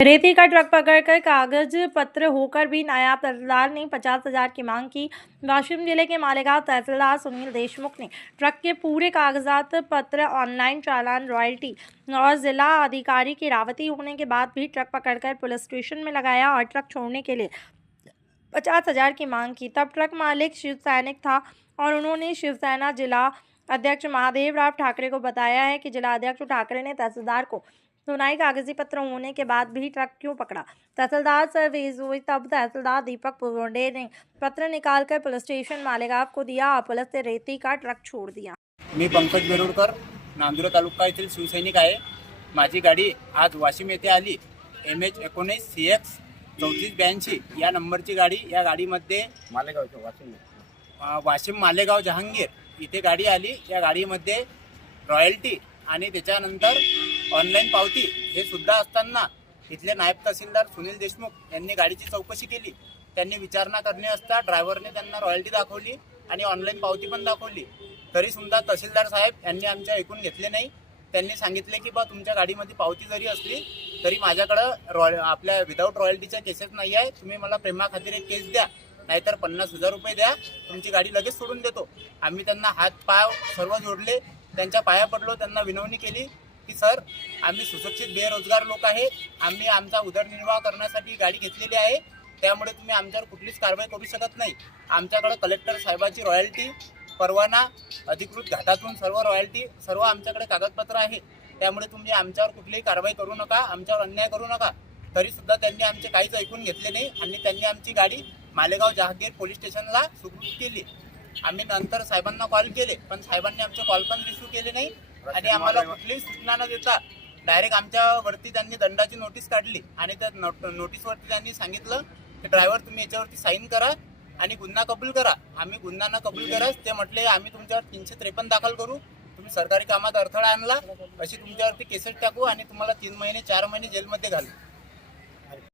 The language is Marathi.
रेती का ट्रक पकड़कर कागज पत्र होकर भी नायब तहसीलदार ने 50,000 की मांग की। वाशिम जिले के मालेगांव तहसीलदार सुनील देशमुख ने ट्रक के पूरे कागजात पत्र, ऑनलाइन चालान, रॉयल्टी और जिला अधिकारी की रावती होने के बाद भी ट्रक पकड़कर पुलिस स्टेशन में लगाया और ट्रक छोड़ने के लिए 50,000 की मांग की। तब ट्रक मालिक शिव सैनिक था और उन्होंने शिवसेना जिला अध्यक्ष महादेव राव ठाकरे को बताया है कि जिला अध्यक्ष ठाकरे ने तहसीलदार को सुनाई कागजी पत्र होने के बाद भी ट्रक क्यों पकड़ा। तहसीलदार से बहस हुई तब तहसीलदार दीपक पुरोडे ने पत्र निकालकर पुलिस स्टेशन मालेगांव को दिया और पुलिस ने रेती का ट्रक छोड़ दिया। मी पंकज बेरुडकर, नांदुरा तालुका येथील शिवसैनिक आहे। माझी गाडी आज वाशिम येथे आली। MH19 CX 3482 या नंबरची गाडी, या गाडीमध्ये वाशिम मालेगाव जहांगीर इथे गाडी आली। या गाडीमध्ये रॉयल्टी आणि त्याच्यानंतर ऑनलाईन पावती हे सुद्धा असताना इथले नायब तहसीलदार सुनील देशमुख यांनी गाडीची चौकशी केली। त्यांनी विचारणा करणे असता ड्रायव्हरने त्यांना रॉयल्टी दाखवली आणि ऑनलाईन पावती पण दाखवली। तरी सुद्धा तहसीलदार साहेब यांनी आमच्या ऐकून घेतले नाही। त्यांनी सांगितले की बा तुमच्या गाडीमध्ये पावती जरी असली तरी माझ्याकडे आपल्या विदाऊट रॉयल्टीच्या केसेस नाही आहे, तुम्ही मला प्रेमा खातीर एक केस द्या, नाहीतर 50,000 रुपये द्या, तुमची गाडी लगेच सोडून देतो। आम्ही त्यांना हात पाय सर्व जोडले, त्यांच्या पाया पडलो, त्यांना विनवणी केली की सर आम्ही सुशिक्षित बेरोजगार लोक आहे, आम्ही आमचा उदरनिर्वाह करण्यासाठी गाडी घेतलेली आहे, त्यामुळे तुम्ही आमच्यावर कुठलीच कारवाई करू शकत नाही। आमच्याकडे कलेक्टर साहेबाची रॉयल्टी, परवाना, अधिकृत घाटातून सर्व रॉयल्टी, सर्व आमच्याकडे कागदपत्र आहे, त्यामुळे तुम्ही आमच्यावर कुठलीही कारवाई करू नका, आमच्यावर अन्याय करू नका। तरी सुद्धा त्यांनी आमचे काहीच ऐकून घेतले नाही आणि त्यांनी आमची गाडी मालेगाव जहांगीर पोलीस स्टेशनला सुपूर्द केली। आम्ही नंतर साहेबांना कॉल केले, पण साहेबांनी आमचे कॉल पण रिसीव केले नाही आणि आम्हाला कुठलीही सूचना न देता डायरेक्ट आमच्यावरती त्यांनी दंडाची नोटीस काढली आणि त्या नोटीसवरती त्यांनी सांगितलं की ड्रायव्हर तुम्ही याच्यावरती साईन करा आणि गुन्हा कबूल करा। आम्ही गुन्हा न कबूल कराच ते म्हटले आम्ही तुमच्यावर 353 दाखल करू, तुम्ही सरकारी कामात अडथळा आणला, अशी तुमच्यावरती केसेस टाकू आणि तुम्हाला 3 महिने 4 महिने जेलमध्ये घालू।